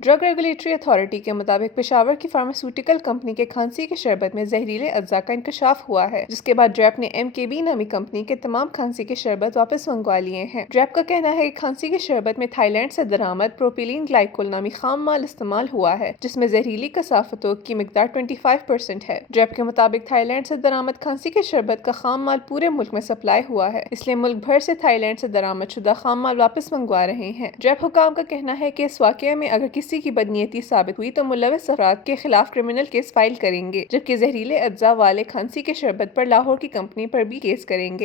Drug regulatory authority के मुताबिक पेशावर की फार्मास्यूटिकल कंपनी के खांसी के शरबत में जहरीले अज्जा का इंकशाफ हुआ है, जिसके बाद ड्रैप ने एमकेबी नामी कंपनी के तमाम खांसी के शरबत वापस मंगवा लिए हैं। ड्रैप का कहना है कि खांसी के शरबत में थाईलैंड से दरामद प्रोपिलीन ग्लाइकोल नामी खाम माल इस्तेमाल हुआ है, जिसमें जहरीली कसाफतों की मिकदार 25% है। ड्रैप के मुताबिक थाईलैंड से दरामद खांसी के शरबत का खाम माल पूरे मुल्क में सप्लाई हुआ है, इसलिए मुल्क भर से थाईलैंड से दरामद शुदा खाम माल वापस मंगवा रहे हैं। ड्रैप हुकाम का कहना है कि इस वाकये में अगर किसी की बदनीयती साबित हुई तो मुलविस अफराद के खिलाफ क्रिमिनल केस फाइल करेंगे, जबकि जहरीले अज्जा वाले खांसी के शरबत पर लाहौर की कंपनी पर भी केस करेंगे।